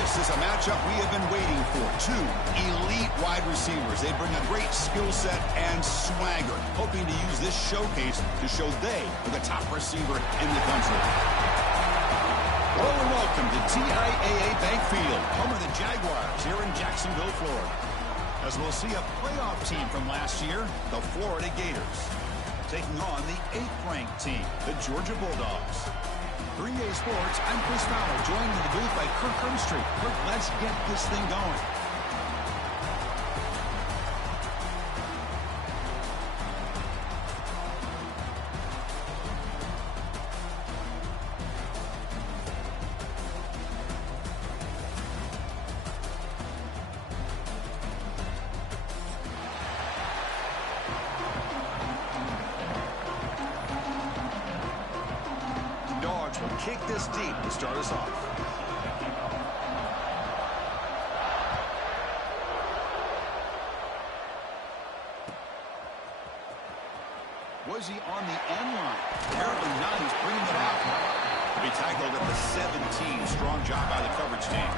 This is a matchup we have been waiting for. Two elite wide receivers. They bring a great skill set and swagger, hoping to use this showcase to show they are the top receiver in the country. Hello and welcome to TIAA Bank Field, home of the Jaguars here in Jacksonville, Florida. As we'll see a playoff team from last year, the Florida Gators, taking on the 8th-ranked team, the Georgia Bulldogs. For EA Sports, I'm Chris Fowler, joined in the booth by Kirk Hermstreet. Kirk, let's get this thing going. Will kick this deep to start us off. Was he on the end line? Apparently not. He's bringing it out. To be tackled at the 17. Strong job by the coverage team.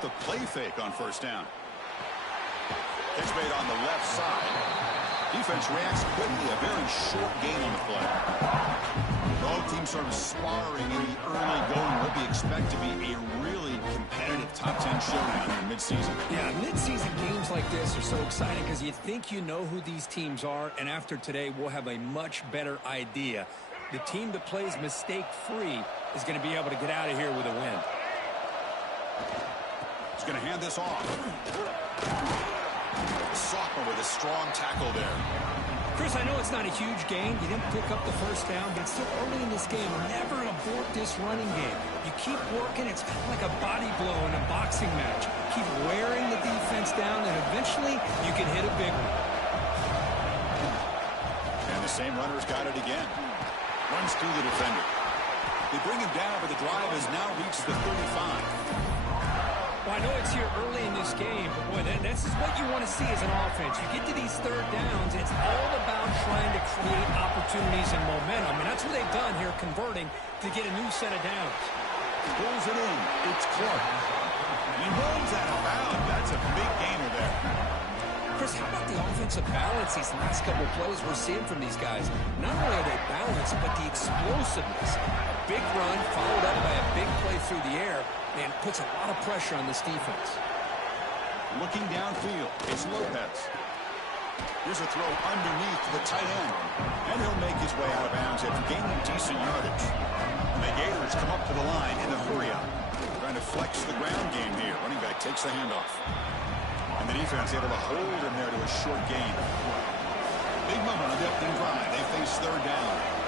The play fake on first down. Catch made on the left side. Defense reacts quickly. A very short gain on the play. Both teams sort of sparring in the early going. What we expect to be a really competitive top 10 showdown in midseason. Yeah, midseason games like this are so exciting because you think you know who these teams are, and after today we'll have a much better idea. The team that plays mistake-free is going to be able to get out of here with a win. He's going to hand this off. Sophomore with a strong tackle there. Chris, I know it's not a huge gain. You didn't pick up the first down, but it's still early in this game. Never abort this running game. You keep working. It's kind of like a body blow in a boxing match. Keep wearing the defense down, and eventually you can hit a big one. And the same runner's got it again. Runs through the defender. They bring him down, but the drive has now reached the 35. Well, I know it's here early in this game, but boy, this is what you want to see as an offense. You get to these third downs, it's all about trying to create opportunities and momentum, and that's what they've done here, converting to get a new set of downs. Pulls it in. It's Clark. He rolls out of bounds. That's a big gainer there. Chris, how about the offensive balance these last couple of plays we're seeing from these guys? Not only are they balanced, but the explosiveness. A big run followed up by a big play through the air, and puts a lot of pressure on this defense. Looking downfield, it's Lopez. Here's a throw underneath the tight end. And he'll make his way out of bounds after gaining decent yardage. And the Gators come up to the line in a hurry up. Trying to flex the ground game here. Running back takes the handoff. And the defense able to hold him there to a short gain. Big moment on the opening drive. They face third down.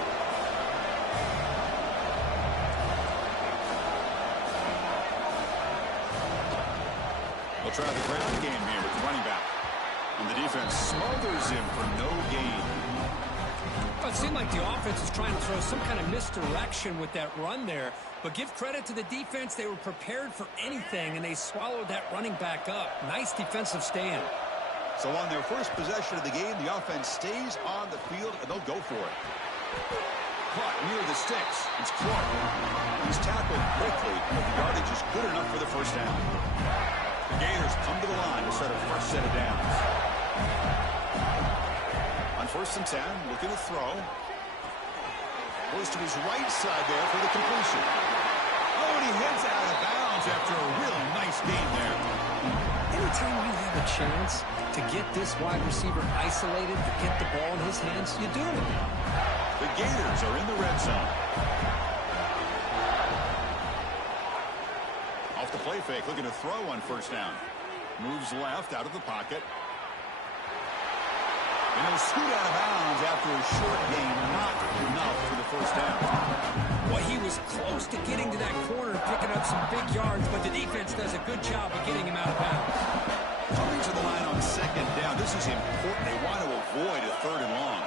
They'll try the ground game here with the running back. And the defense smothers him for no gain. Well, it seemed like the offense was trying to throw some kind of misdirection with that run there. But give credit to the defense. They were prepared for anything, and they swallowed that running back up. Nice defensive stand. So on their first possession of the game, the offense stays on the field, and they'll go for it. Caught near the sticks. It's Clark. He's tackled quickly, but the yardage is good enough for the first down. The Gators come to the line to start a first set of downs. On 1st and 10, looking to throw. Goes to his right side there for the completion. Oh, and he heads out of bounds after a really nice game there. Anytime you have a chance to get this wide receiver isolated, to get the ball in his hands, you do it. The Gators are in the red zone. Off the play fake, looking to throw on first down. Moves left out of the pocket. And he'll scoot out of bounds after a short gain, not enough for the first down. Well, he was close to getting to that corner, picking up some big yards, but the defense does a good job of getting him out of bounds. Coming to the line on second down, this is important. They want to avoid a third and long.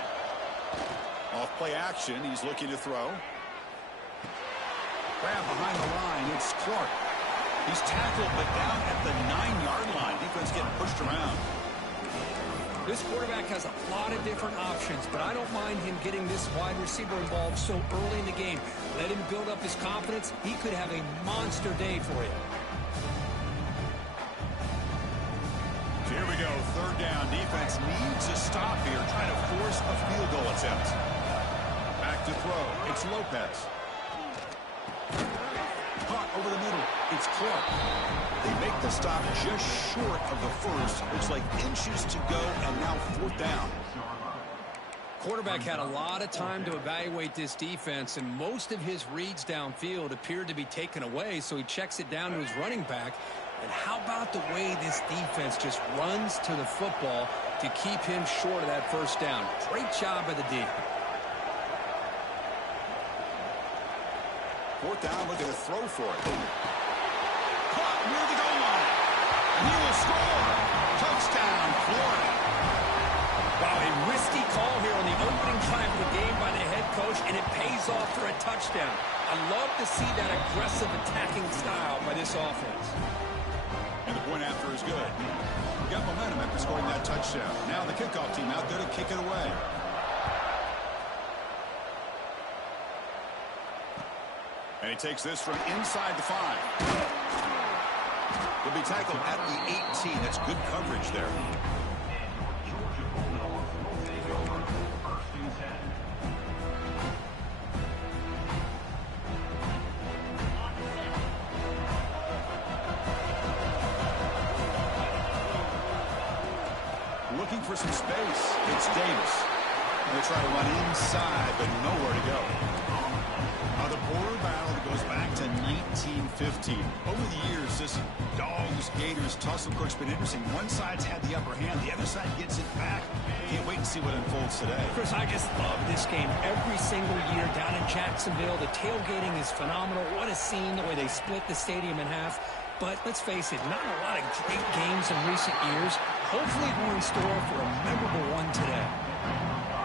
Off play action, he's looking to throw. Grab behind the line, it's Clark. He's tackled, but down at the 9-yard line. Defense getting pushed around. This quarterback has a lot of different options, but I don't mind him getting this wide receiver involved so early in the game. Let him build up his confidence. He could have a monster day for you. Here we go, third down. Defense needs a stop here, trying to force a field goal attempt. Back to throw. It's Lopez. Caught over the middle. It's Clark. They make the stop just short of the first. Looks like inches to go, and now fourth down. Quarterback had a lot of time to evaluate this defense, and most of his reads downfield appeared to be taken away, so he checks it down to his running back. And how about the way this defense just runs to the football to keep him short of that first down? Great job by the D. Fourth down, looking to throw for it. Caught near the goal line. And he will score. Touchdown, Florida. Wow, a risky call here on the opening drive of the game by the head coach, and it pays off for a touchdown. I love to see that aggressive attacking style by this offense. And the point after is good. We got momentum after scoring that touchdown. Now the kickoff team out there to kick it away. And he takes this from inside the 5. He'll be tackled at the 18. That's good coverage there. Looking for some space. It's Davis. They try to run inside, but nowhere to go. The border battle goes back to 1915. Over the years, this Dogs, Gators tussle, of course, been interesting. One side's had the upper hand. The other side gets it back. Can't wait to see what unfolds today. Chris, I just love this game every single year down in Jacksonville. The tailgating is phenomenal. What a scene, the way they split the stadium in half. But let's face it, not a lot of great games in recent years. Hopefully we're in store for a memorable one today.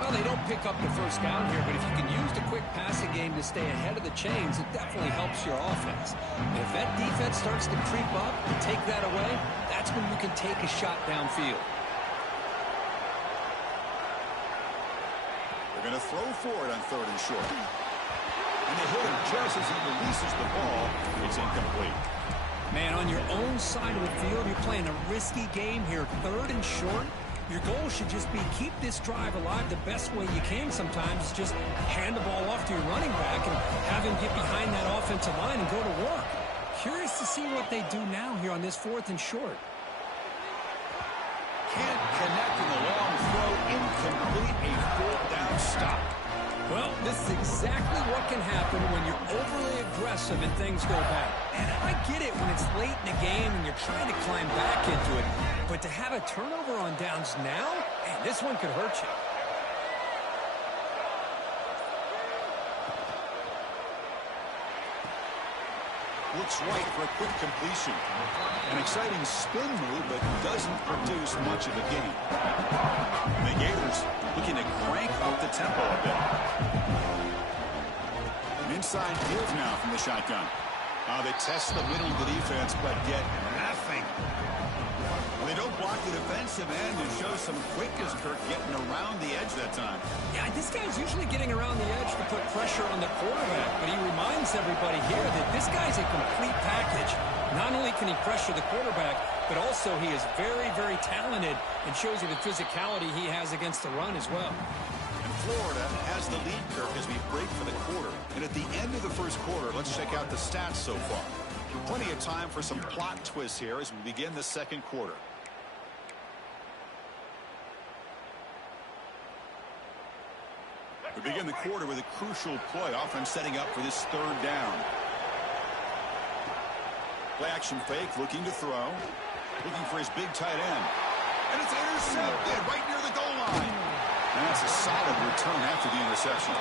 Well, they don't pick up the first down here, but if you can use the quick passing game to stay ahead of the chains, it definitely helps your offense. And if that defense starts to creep up and take that away, that's when you can take a shot downfield. They're going to throw for it on third and short. And they hit him just as he releases the ball. It's incomplete. Man, on your own side of the field, you're playing a risky game here, third and short. Your goal should just be keep this drive alive the best way you can sometimes. Is just hand the ball off to your running back and have him get behind that offensive line and go to work. Curious to see what they do now here on this fourth and short. Can't connect in the long throw. Incomplete. A fourth down stop. Well, this is exactly what can happen when you're overly aggressive and things go bad. And I get it when it's late in the game and you're trying to climb back into it. But to have a turnover on downs now, man, this one could hurt you. Looks right for a quick completion. An exciting spin move, but doesn't produce much of a gain. And the Gators looking to crank up the tempo a bit. An inside give now from the shotgun. They test the middle of the defense, but get nothing. They don't block the defensive end and show some quickness, Kirk, getting around the edge that time. Yeah, this guy's usually getting around the edge to put pressure on the quarterback, but he reminds everybody here that this guy's a complete package. Not only can he pressure the quarterback, but also he is very, very talented and shows you the physicality he has against the run as well. And Florida has the lead, Kirk, as we break for the quarter. And at the end of the first quarter, let's check out the stats so far. Plenty of time for some plot twists here as we begin the second quarter. We begin the quarter with a crucial play. Offense setting up for this third down. Play action fake, looking to throw. Looking for his big tight end. And it's intercepted right near the goal line. And that's a solid return after the interception.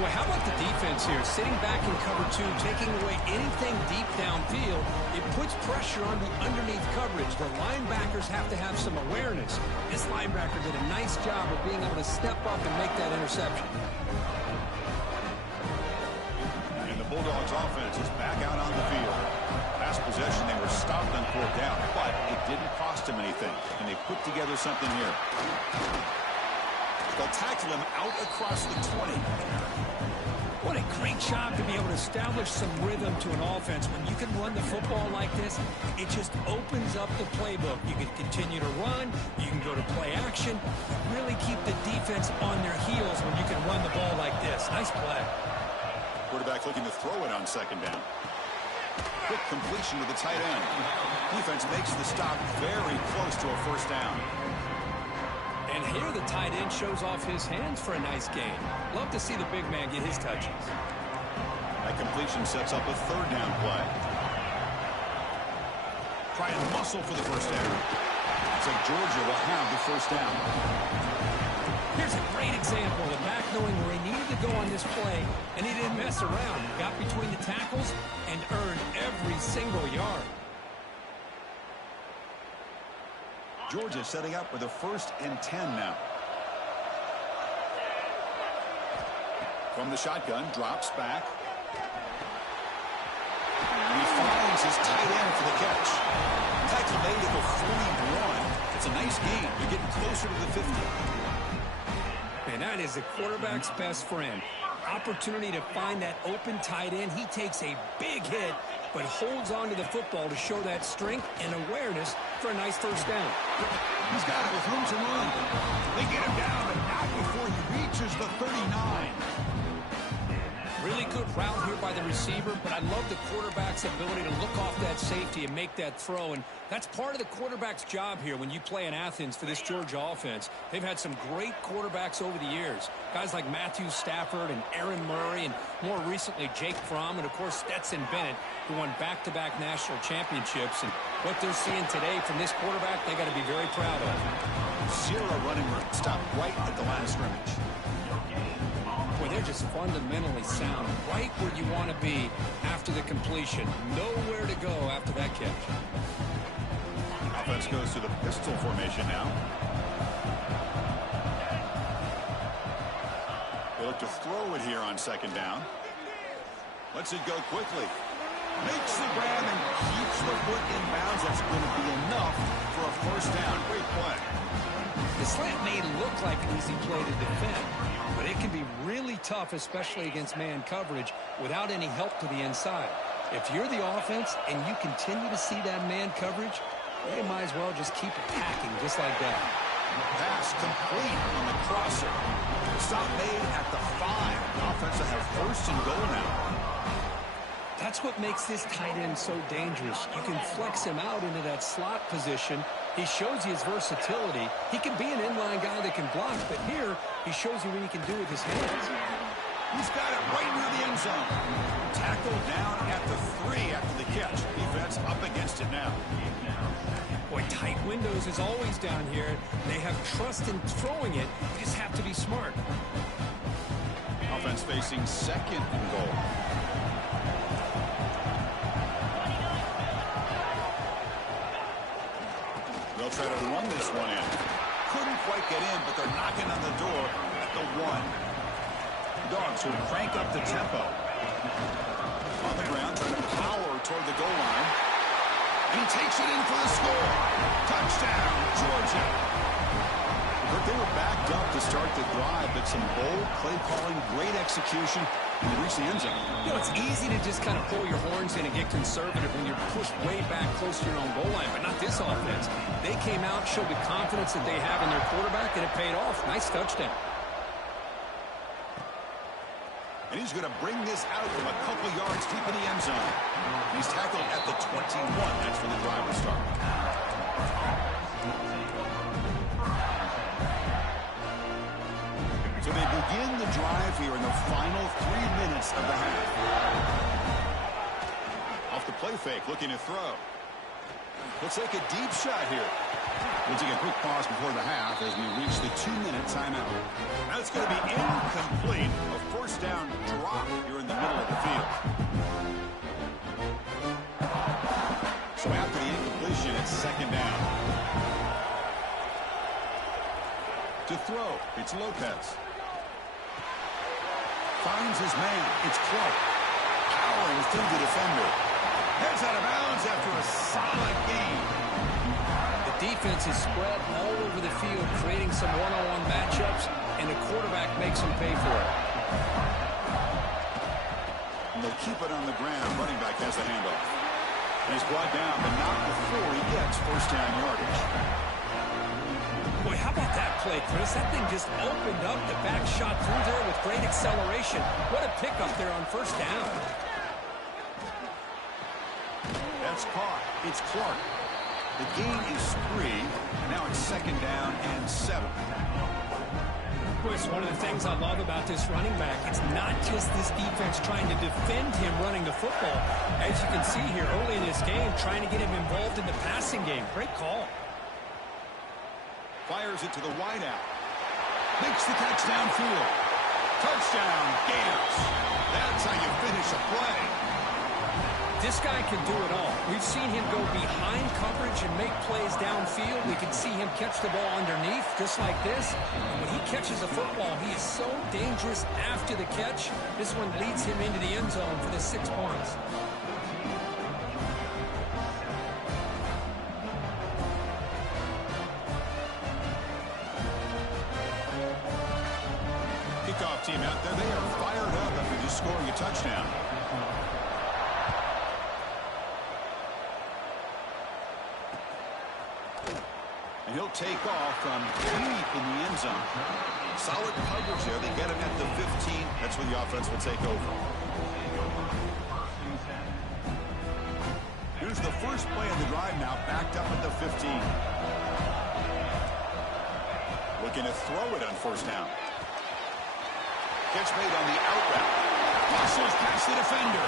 Well, how about the defense here? Sitting back in cover two, taking away anything deep downfield. It puts pressure on the underneath coverage. The linebackers have to have some awareness. This linebacker did a nice job of being able to step up and make that interception. And the Bulldogs offense is back out on the field. Last possession, they were stopped on 4th down, but it didn't cost them anything, and they put together something here. They'll tackle him out across the 20. What a great job to be able to establish some rhythm to an offense. When you can run the football like this, it just opens up the playbook. You can continue to run. You can go to play action. Really keep the defense on their heels when you can run the ball like this. Nice play. Quarterback looking to throw it on 2nd down. Quick completion to the tight end. Defense makes the stop very close to a 1st down. And here the tight end shows off his hands for a nice gain. Love to see the big man get his touches. That completion sets up a 3rd down play. Try and muscle for the 1st down. Looks like Georgia will have the 1st down. Here's a great example of back knowing where he needed to go on this play, and he didn't mess around. He got between the tackles and earned every single yard. Georgia setting up with a 1st and 10 now. From the shotgun, drops back. And he finds his tight end for the catch. Tackle made at the 41. It's a nice gain. You're getting closer to the 50. And that is the quarterback's best friend. Opportunity to find that open tight end. He takes a big hit, but holds on to the football to show that strength and awareness for a nice 1st down. He's got it with room to run. They get him down, but not before he reaches the 39. Really good route here by the receiver, but I love the quarterback's ability to look off that safety and make that throw. And that's part of the quarterback's job here when you play in Athens for this Georgia offense. They've had some great quarterbacks over the years. Guys like Matthew Stafford and Aaron Murray, and more recently Jake Fromm, and of course Stetson Bennett, who won back-to-back national championships. And what they're seeing today from this quarterback, they got to be very proud of. 0 running room. Stopped right at the line of scrimmage. Boy, they're just fundamentally sound, right where you want to be after the completion. Nowhere to go after that catch. Offense goes to the pistol formation now. They look to throw it here on 2nd down. Lets it go quickly. Makes the grab and keeps the foot in bounds. That's going to be enough for a 1st down. Great play. The slant may look like an easy play to defend, but it can be really tough, especially against man coverage, without any help to the inside. If you're the offense and you continue to see that man coverage, they might as well just keep attacking just like that. Pass complete on the crosser. Stop made at the 5. The offense will have 1st and goal now. That's what makes this tight end so dangerous. You can flex him out into that slot position. He shows you his versatility. He can be an inline guy that can block, but here he shows you what he can do with his hands. He's got it right near the end zone. Tackled down at the 3 after the catch. Defense up against it now. Boy, tight windows is always down here. They have trust in throwing it. You just have to be smart. Offense facing 2nd and goal. They'll try to run this one in. Couldn't quite get in, but they're knocking on the door at the 1. Dogs will crank up the tempo. On the ground, trying to power toward the goal line. And he takes it in for the score. Touchdown, Georgia. But they were backed up to start the drive, but some bold play calling, great execution, and they reach the end zone. You know, it's easy to just kind of pull your horns in and get conservative when you're pushed way back close to your own goal line, but not this offense. They came out, showed the confidence that they have in their quarterback, and it paid off. Nice touchdown. And he's going to bring this out from a couple yards deep in the end zone. He's tackled at the 21. That's where the drive will start. So they begin the drive here in the final 3 minutes of the half. Off the play fake, looking to throw. He'll take a deep shot here. We'll take a quick pause before the half as we reach the 2-minute timeout. That's going to be incomplete. A 1st down drop here in the middle of the field. So after the incompletion, it's 2nd down. To throw, it's Lopez. Finds his man. It's Clark. through the defender. Heads out of bounds after a solid gain. The defense is spread all over the field, creating some one-on-one matchups, and the quarterback makes them pay for it. And they'll keep it on the ground. Running back has the handoff. And he's brought down, but not before he gets first down yardage. Boy, how about that play, Chris? That thing just opened up. The back shot through there with great acceleration. What a pickup there on first down. That's caught. It's Clark. The gain is 3. Now it's second down and 7. Chris, one of the things I love about this running back, it's not just this defense trying to defend him running the football. As you can see here early in this game, trying to get him involved in the passing game. Great call. Fires it to the wideout. Makes the catch downfield. Touchdown, Gams. That's how you finish a play. This guy can do it all. We've seen him go behind coverage and make plays downfield. We can see him catch the ball underneath, just like this. And when he catches a football, he is so dangerous after the catch. This one leads him into the end zone for the 6 points. Kickoff team out there, they are fired up after just scoring a touchdown. And he'll take off from deep in the end zone. Solid coverage there. They get him at the 15. That's where the offense will take over. Here's the first play of the drive now, backed up at the 15. Looking to throw it on first down. Catch made on the out route. Muscles past the defender.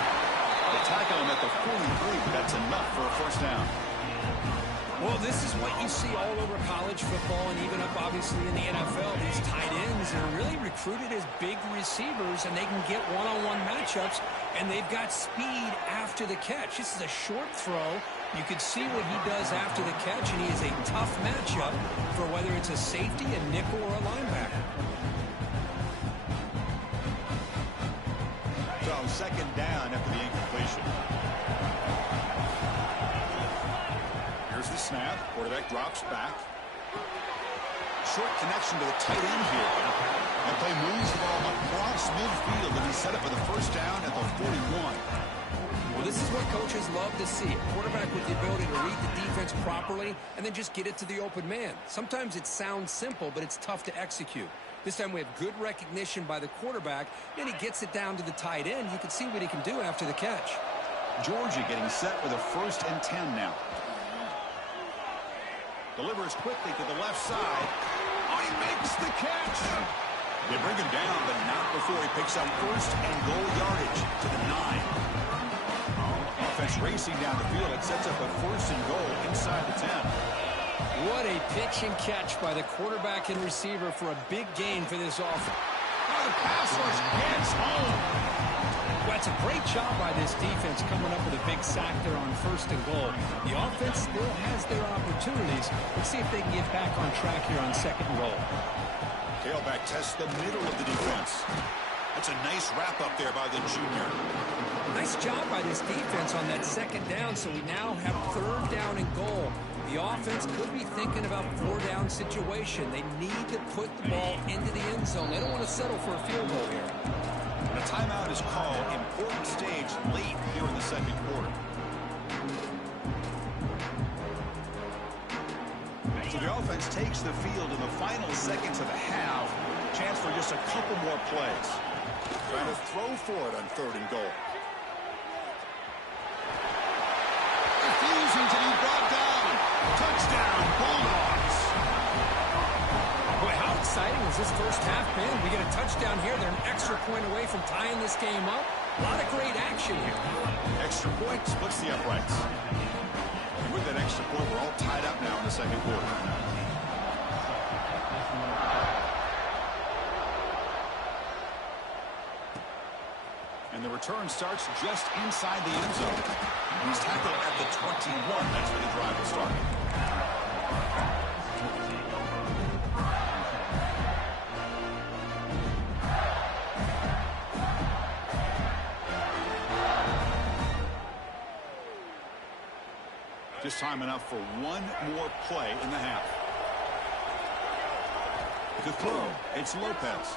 They tackle him at the 43, but that's enough for a first down. Well, this is what you see all over college football and even up, obviously, in the NFL. These tight ends are really recruited as big receivers, and they can get one-on-one matchups, and they've got speed after the catch. This is a short throw. You can see what he does after the catch, and he is a tough matchup for whether it's a safety, a nickel, or a linebacker. So, second down after the incompletion. The snap, quarterback drops back. Short connection to the tight end here. That play moves the ball across midfield, and he's set up for the first down at the 41. Well, this is what coaches love to see. A quarterback with the ability to read the defense properly and then just get it to the open man. Sometimes it sounds simple, but it's tough to execute. This time we have good recognition by the quarterback, and he gets it down to the tight end. You can see what he can do after the catch. Georgia getting set with a 1st and 10 now. Delivers quickly to the left side. Oh, he makes the catch. They bring him down, but not before he picks up first and goal yardage to the 9. Offense racing down the field. It sets up a 1st and goal inside the 10. What a pitch and catch by the quarterback and receiver for a big gain for this offense. Oh, the pass rush gets home. Well, it's a great job by this defense coming up with a big sack there on 1st and goal. The offense still has their opportunities. Let's see if they can get back on track here on 2nd and goal. Tailback tests the middle of the defense. That's a nice wrap up there by the junior. Nice job by this defense on that 2nd down, so we now have 3rd down and goal. The offense could be thinking about 4-down situation. They need to put the ball into the end zone. They don't want to settle for a field goal here. A timeout is called. Important stage late here in the 2nd quarter. So the offense takes the field in the final seconds of the half. Chance for just a couple more plays. Trying to throw for it on 3rd and goal. Refusing to be brought down. Touchdown, Bulldogs. Boy, how exciting has this first half been? We get a touchdown here. They're an extra point away from tying this game up. A lot of great action here. Extra point splits the uprights. And with that extra point, we're all tied up now in the 2nd quarter. And the return starts just inside the end zone. He's tackled at the 21. That's where the drive will start. Just time enough for one more play in the half. To throw, it's Lopez.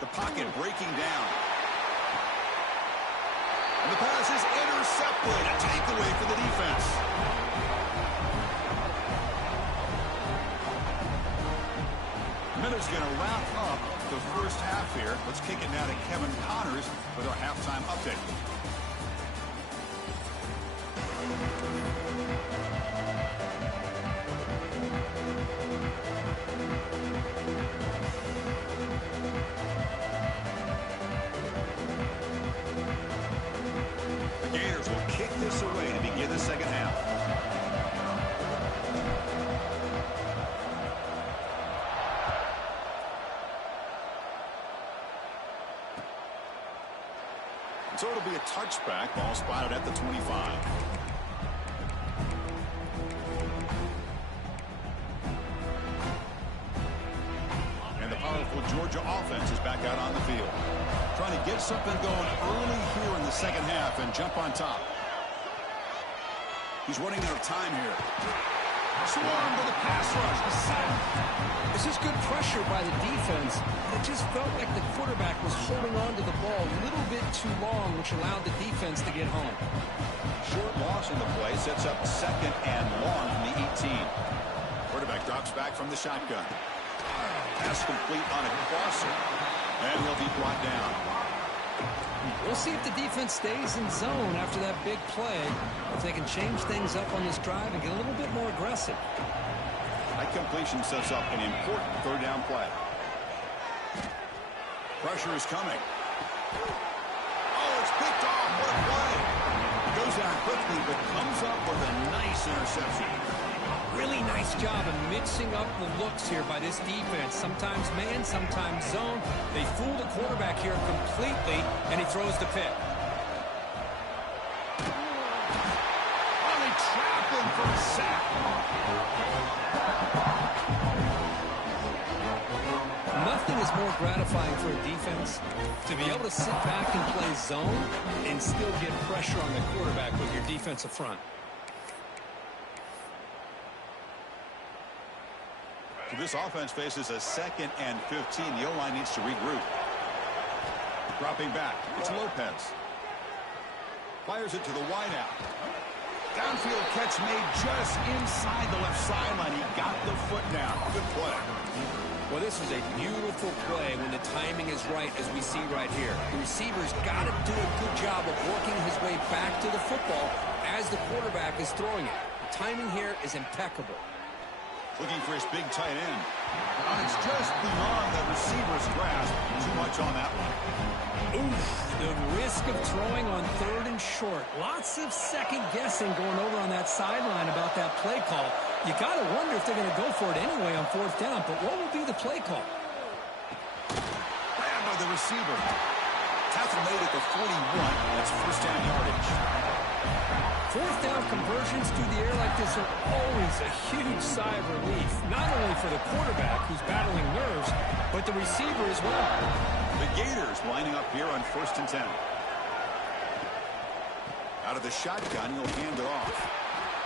The pocket breaking down. And the pass is intercepted. A takeaway for the defense. Miller's going to wrap up the first half here. Let's kick it now to Kevin Connors with our halftime update. The Gators will kick this away to begin the second half. So it'll be a touchback. Ball spotted at the 25. And the powerful Georgia offense is back out on the field. Trying to get something going early here in the second half and jump on top. He's running out of time here. Swarm to the pass rush. This is good pressure by the defense. It just felt like the quarterback was holding on to the ball a little bit too long, which allowed the defense to get home. Short loss in the play sets up second and long from the 18. Quarterback drops back from the shotgun. Pass complete on a crosser. And he'll be brought down. We'll see if the defense stays in zone after that big play, if they can change things up on this drive and get a little bit more aggressive. That completion sets up an important third down play. Pressure is coming. Oh, it's picked off. What a play. He goes down quickly, but comes up with a nice interception. Really nice job of mixing up the looks here by this defense. Sometimes man, sometimes zone. They fool the quarterback here completely, and he throws the pick. Oh, they trap him for a sack. Nothing is more gratifying for a defense to be able to sit back and play zone and still get pressure on the quarterback with your defensive front. So this offense faces a 2nd and 15. The O-line needs to regroup. Dropping back. It's Lopez. Fires it to the wideout. Downfield catch made just inside the left sideline. He got the foot down. Good play. Well, this is a beautiful play when the timing is right, as we see right here. The receiver's got to do a good job of working his way back to the football as the quarterback is throwing it. The timing here is impeccable. Looking for his big tight end. It's just beyond the receiver's grasp. Too much on that one. Oof, the risk of throwing on 3rd and short. Lots of second guessing going over on that sideline about that play call. You got to wonder if they're going to go for it anyway on 4th down, but what will be the play call? Grabbed by the receiver. Tackle made at the 41. That's first down yardage. 4th down conversions through the air like this are always a huge sigh of relief, not only for the quarterback who's battling nerves, but the receiver as well. The Gators lining up here on 1st and 10. Out of the shotgun, he'll hand it off.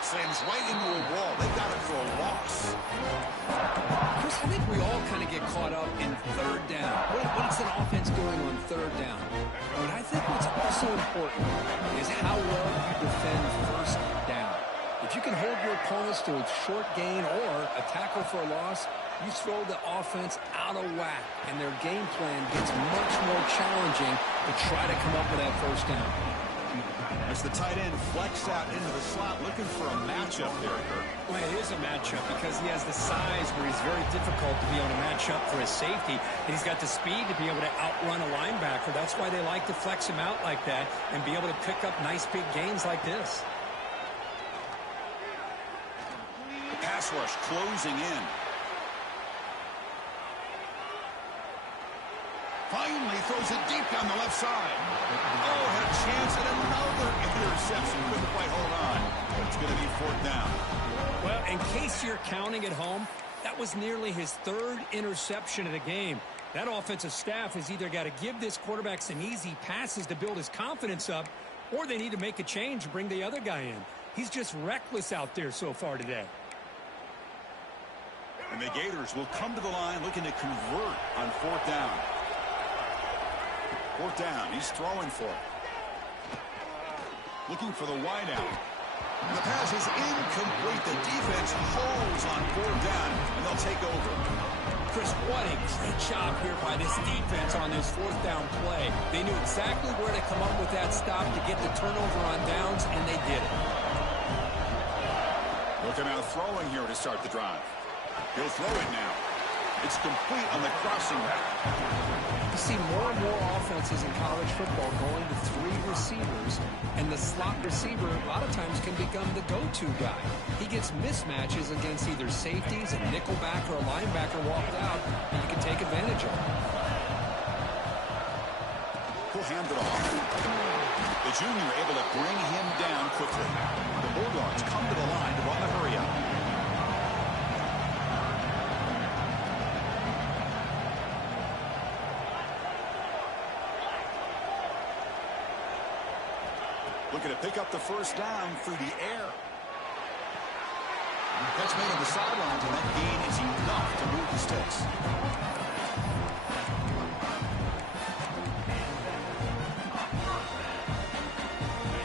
Slams right into a wall. They got it for a loss. Chris, I think we all kind of get caught up in 3rd down. What's an offense doing on 3rd down? But I think what's also important is how well you defend 1st down. If you can hold your opponents to a short gain or a tackle for a loss, you throw the offense out of whack, and their game plan gets much more challenging to try to come up with that 1st down. As the tight end flexed out into the slot, looking for a matchup there, Kirk. Well, it is a matchup because he has the size where he's very difficult to be able to match up for his safety, and he's got the speed to be able to outrun a linebacker. That's why they like to flex him out like that and be able to pick up nice big gains like this. The pass rush closing in. Finally throws it deep down the left side. Oh, had a chance at another interception. Couldn't quite hold on. It's going to be 4th down. Well, in case you're counting at home, that was nearly his 3rd interception of the game. That offensive staff has either got to give this quarterback some easy passes to build his confidence up, or they need to make a change and bring the other guy in. He's just reckless out there so far today. And the Gators will come to the line looking to convert on 4th down. 4th down. He's throwing for it. Looking for the wideout. The pass is incomplete. The defense holds on 4th down, and they'll take over. Chris, what a great job here by this defense on this 4th down play. They knew exactly where to come up with that stop to get the turnover on downs, and they did it. Looking out throwing here to start the drive. He'll throw it now. It's complete on the crossing route. You see more and more offenses in college football going to 3 receivers, and the slot receiver a lot of times can become the go-to guy. He gets mismatches against either safeties, a nickelback, or a linebacker walked out, and you can take advantage of it. He'll hand it off. The junior able to bring him down quickly. The Bulldogs come to the line to run the hurry up. Looking to pick up the 1st down through the air. Catch made on the sidelines, and that gain is enough to move the sticks.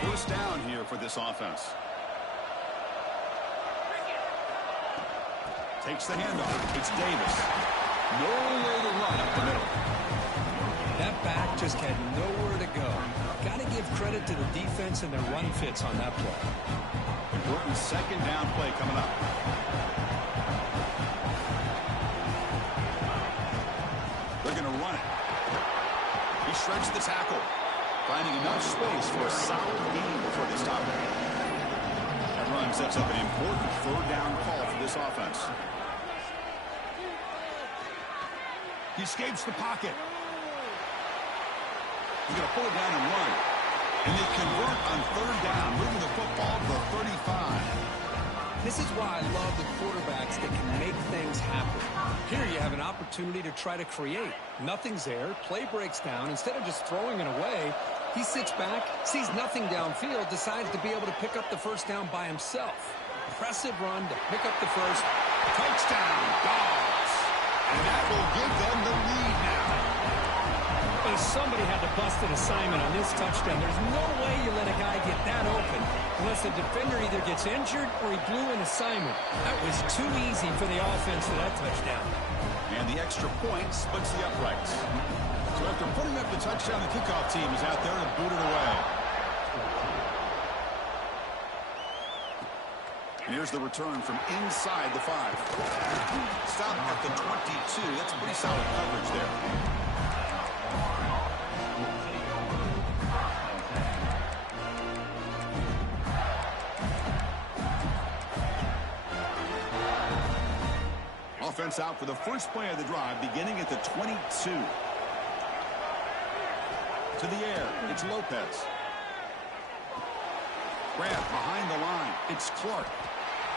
First down here for this offense. Takes the handoff. It's Davis. No way to run up the middle. That back just had nowhere to go. Got to give credit to the defense and their run fits on that play. Important 2nd down play coming up. They're going to run it. He shreds the tackle, finding enough space for a solid gain before they stop it. That run sets up an important 3rd down call for this offense. He escapes the pocket. He's going to pull it down and run. And they convert on 3rd down, moving the football to the 35. This is why I love the quarterbacks that can make things happen. Here you have an opportunity to try to create. Nothing's there. Play breaks down. Instead of just throwing it away, he sits back, sees nothing downfield, decides to be able to pick up the 1st down by himself. Impressive run to pick up the 1st. Touchdown, Dogs. And that will give them the lead now. But somebody had to bust an assignment on this touchdown. There's no way you let a guy get that open unless the defender either gets injured or he blew an assignment. That was too easy for the offense for that touchdown. And the extra point splits the uprights. So after putting up the touchdown, the kickoff team is out there to boot it away. And here's the return from inside the 5. Stop at the 22. That's pretty solid coverage there. Offense out for the first play of the drive, beginning at the 22. To the air, it's Lopez. Grab behind the line, it's Clark.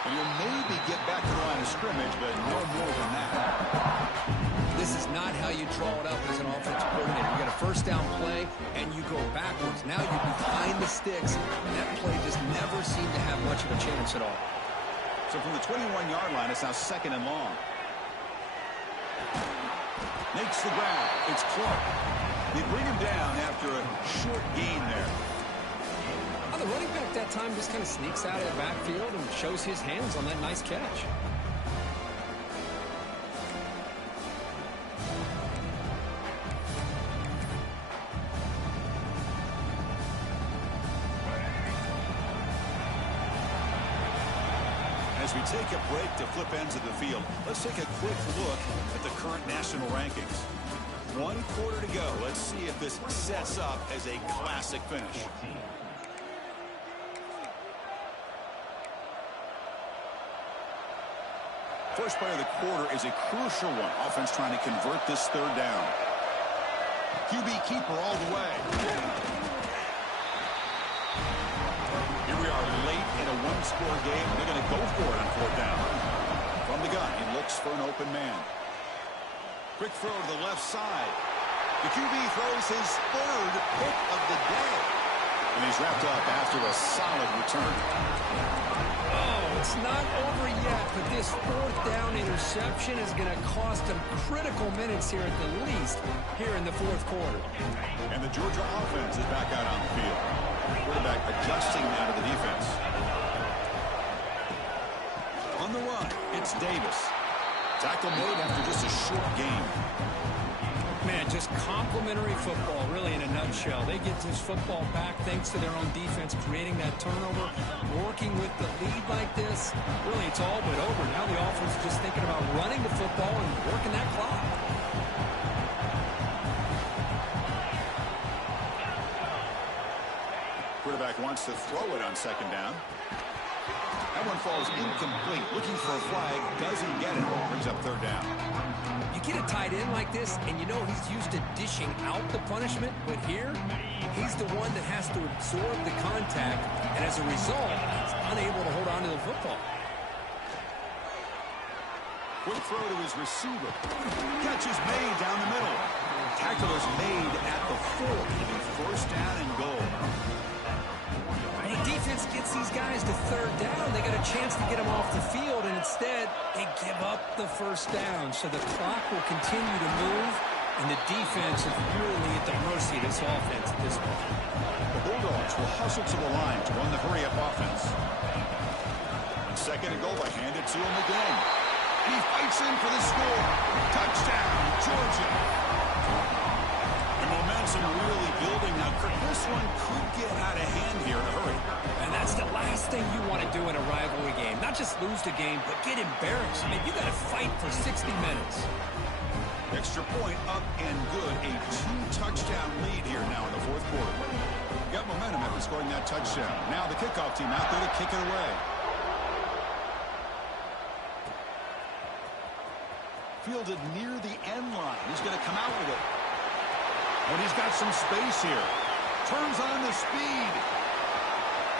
And he'll maybe get back to the line of scrimmage, but no more than that. This is not how you draw it up as an offensive coordinator. You got a 1st down play, and you go backwards. Now you're behind the sticks, and that play just never seemed to have much of a chance at all. So from the 21-yard line, it's now 2nd and long. Makes the grab. It's Clark. They bring him down after a short gain there. The running back that time just kind of sneaks out of the backfield and shows his hands on that nice catch. As we take a break to flip ends of the field, let's take a quick look at the current national rankings. 1 quarter to go. Let's see if this sets up as a classic finish. First play of the quarter is a crucial one. Offense trying to convert this 3rd down. QB keeper all the way. Here we are late in a 1-score game. They're going to go for it on 4th down. From the gun, he looks for an open man. Quick throw to the left side. The QB throws his 3rd pick of the day. And he's wrapped up after a solid return. Oh, it's not over yet, but this fourth down interception is going to cost them critical minutes here at the least here in the fourth quarter. And the Georgia offense is back out on the field. Quarterback adjusting now to the defense. On the run, it's Davis. Tackle made after just a short game. Man, just complimentary football, really, in a nutshell. They get this football back thanks to their own defense, creating that turnover, working with the lead like this. Really, it's all but over. Now the offense is just thinking about running the football and working that clock. Quarterback wants to throw it on second down. That one falls incomplete. Looking for a flag, doesn't get it. Brings up third down. You get a tight end like this, and you know he's used to dishing out the punishment, but here, he's the one that has to absorb the contact, and as a result, he's unable to hold on to the football. Quick throw to his receiver. Catch is made down the middle. Tackle is made at the 40. First down and goal. When the defense gets these guys to third down, they got a chance to get them off the field, and instead, they give up the first down. So the clock will continue to move, and the defense is really at the mercy of this offense at this point. The Bulldogs will hustle to the line to run the hurry-up offense. On second and goal, I hand it to him again. And he fights in for the score. Touchdown, Georgia. The momentum really building now. This one could get out of hand here in a hurry. And that's the last thing you want to do in a rivalry game. Not just lose the game, but get embarrassed. I mean, you got to fight for 60 minutes. Extra point up and good. A 2-touchdown lead here now in the fourth quarter. Got momentum after scoring that touchdown. Now the kickoff team out there to kick it away. Fielded near the end line. He's going to come out with it. And he's got some space here. Turns on the speed.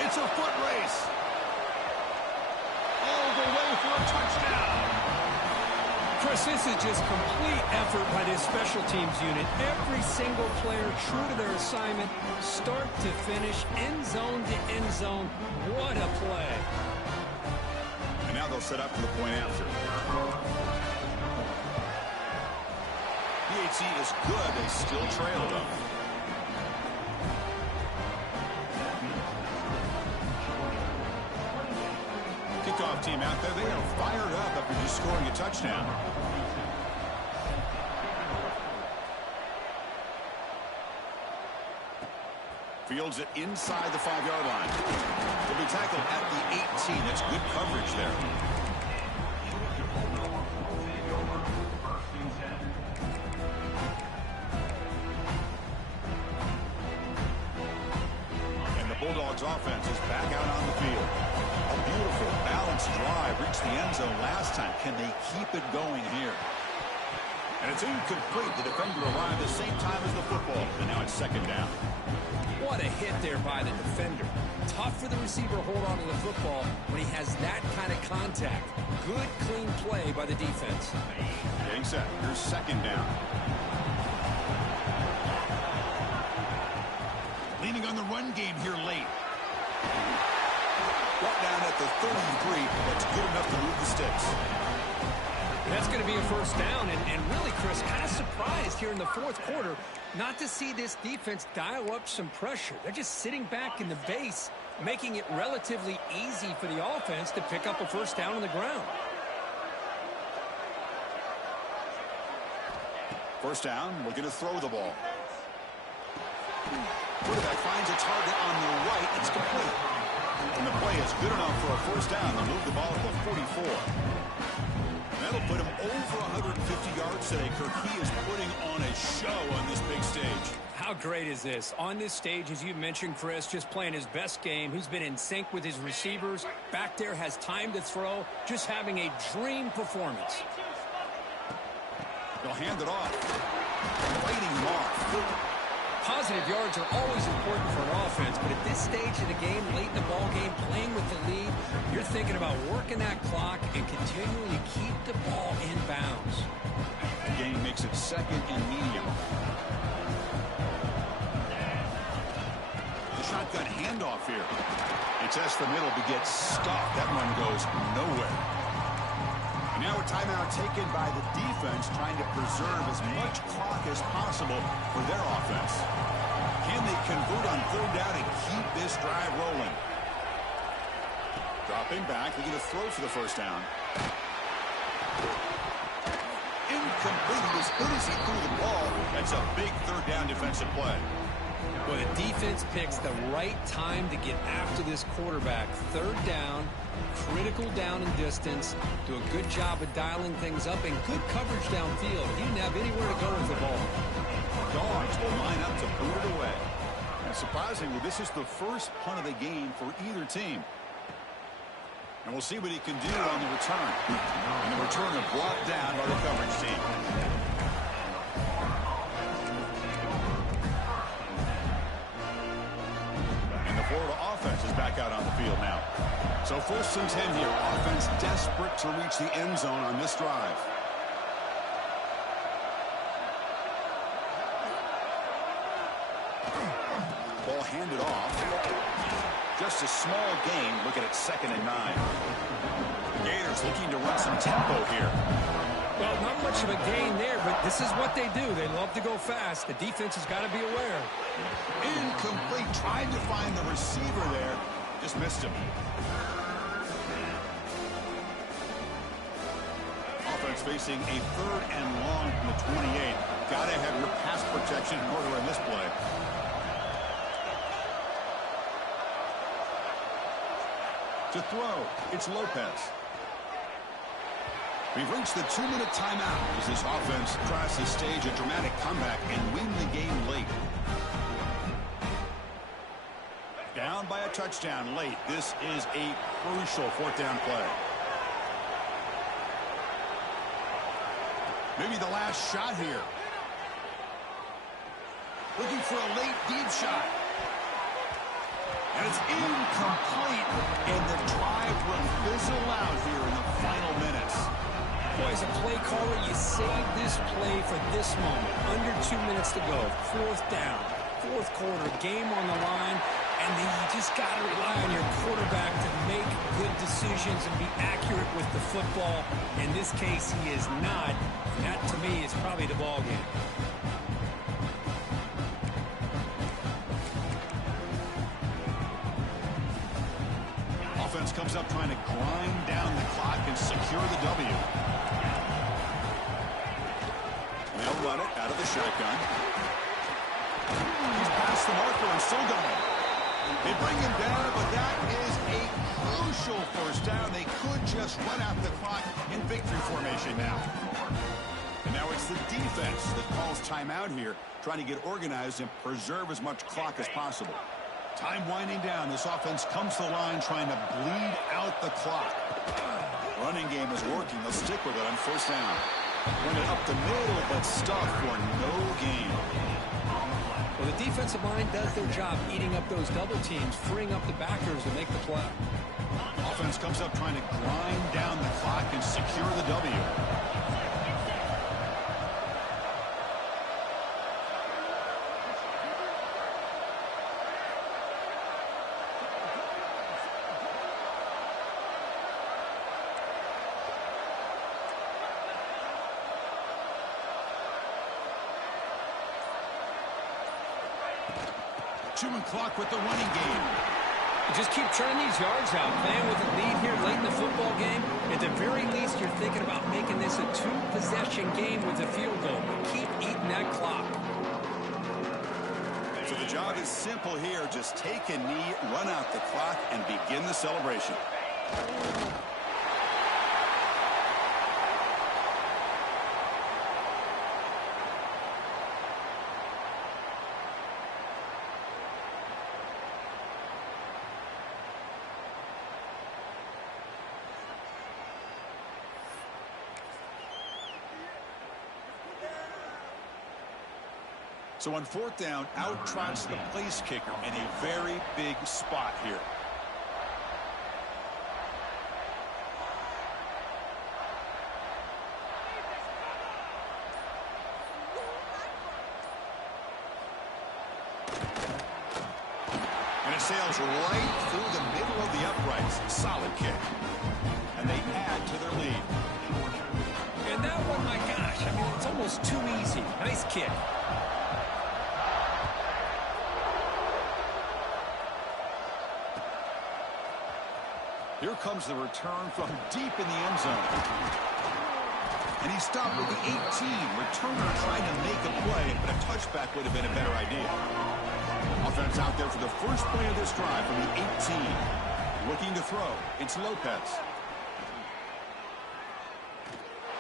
It's a foot race. All the way for a touchdown. Chris, this is just complete effort by this special teams unit. Every single player true to their assignment, start to finish, end zone to end zone. What a play. And now they'll set up for the point after. PHC is good. They still trail them. Kickoff team out there. They are fired up after just scoring a touchdown. Fields it inside the 5-yard line. He'll be tackled at the 18. That's good coverage there. Bulldogs offense is back out on the field. A beautiful, balanced drive reached the end zone last time. Can they keep it going here? And it's incomplete. The defender arrived the same time as the football. And now it's second down. What a hit there by the defender. Tough for the receiver to hold on to the football when he has that kind of contact. Good, clean play by the defense. Getting set. Here's second down. Leaning on the run game here late. Brought down at the 33. That's good enough to move the sticks. That's going to be a first down. And really, Chris, kind of surprised here in the fourth quarter not to see this defense dial up some pressure. They're just sitting back in the base, making it relatively easy for the offense to pick up a first down on the ground. First down, looking to throw the ball. Quarterback finds a target on the right. It's complete. And the play is good enough for a first down. They'll move the ball to the 44. And that'll put him over 150 yards today. Kirk, he is putting on a show on this big stage. How great is this? On this stage, as you mentioned, Chris, just playing his best game. He's been in sync with his receivers. Back there, has time to throw. Just having a dream performance. They'll hand it off. Fighting Moss. Positive yards are always important for an offense, but at this stage of the game, late in the ball game, playing with the lead, you're thinking about working that clock and continuing to keep the ball in bounds. The game makes it second and medium. The shotgun handoff here. They test the middle, but gets stuffed. That one goes nowhere. And now a timeout taken by the defense, trying to preserve as much clock as possible for their offense. Can they convert on third down and keep this drive rolling? Dropping back, looking to throw for the first down. Incomplete. As good as he threw the ball, that's a big third down defensive play. Well, the defense picks the right time to get after this quarterback. Third down, critical down and distance. Do a good job of dialing things up and good coverage downfield. He didn't have anywhere to go with the ball. Dogs will line up to boot it away. And surprisingly, this is the first punt of the game for either team. And we'll see what he can do on the return. And the returner brought down by the coverage team. And the Florida offense is back out on the field now. So 1st and 10 here. Offense desperate to reach the end zone on this drive. Ball handed off. Just a small gain. Look at it, 2nd and 9. The Gators looking to run some tempo here. Well, not much of a gain there, but this is what they do. They love to go fast. The defense has got to be aware. Incomplete. Tried to find the receiver there. Just missed him. Offense facing a 3rd and long from the 28. Got to have your pass protection in order in this play. To throw, it's Lopez. We've reached the 2-minute timeout as this offense tries to stage a dramatic comeback and win the game late. Down by a touchdown late. This is a crucial 4th down play. Maybe the last shot here. Looking for a late deep shot. And it's incomplete, and the drive will fizzle out here in the final minutes. Boy, as a play caller, you save this play for this moment. Under 2 minutes to go. 4th down, 4th quarter, game on the line, and then you just got to rely on your quarterback to make good decisions and be accurate with the football. In this case, he is not. And that, to me, is probably the ball game. Offense comes up trying to grind down the clock and secure the W. They'll run it out of the shotgun. He's past the marker and still going. They bring him down, but that is a crucial 1st down. They could just run out the clock in victory formation now. And now it's the defense that calls timeout here, trying to get organized and preserve as much clock as possible. Time winding down. This offense comes to the line trying to bleed out the clock. Running game is working. They'll stick with it on 1st down. Run it up the middle, but stuff for no gain. Well, the defensive line does their job eating up those double teams, freeing up the backers to make the play. Offense comes up trying to grind down the clock and secure the W. Chewing clock with the running game. You just keep churning these yards out, playing with a lead here late in the football game. At the very least, you're thinking about making this a 2-possession game with a field goal. Keep eating that clock. So the job is simple here. Just take a knee, run out the clock, and begin the celebration. So on 4th down, out trots the place kicker in a very big spot here. sails right through the middle of the uprights. Solid kick. And they add to their lead. And that one, my gosh, I mean, it's almost too easy. Nice kick. Here comes the return from deep in the end zone. And he stopped with the 18. Returner trying to make a play, but a touchback would have been a better idea. Offense out there for the first play of this drive from the 18. Looking to throw. It's Lopez.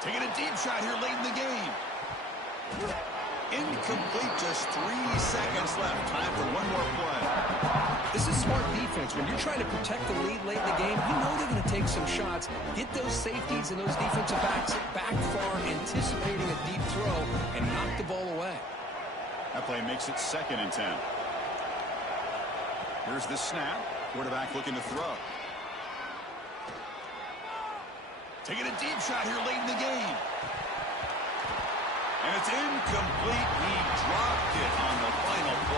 Taking a deep shot here late in the game. Incomplete, just 3 seconds left. Time for one more play. This is smart defense. When you're trying to protect the lead late in the game, you know they're going to take some shots, get those safeties and those defensive backs back far, anticipating a deep throw, and knock the ball away. That play makes it 2nd and 10. Here's the snap. Quarterback looking to throw. Taking a deep shot here late in the game. And it's incomplete. He dropped it on the final play.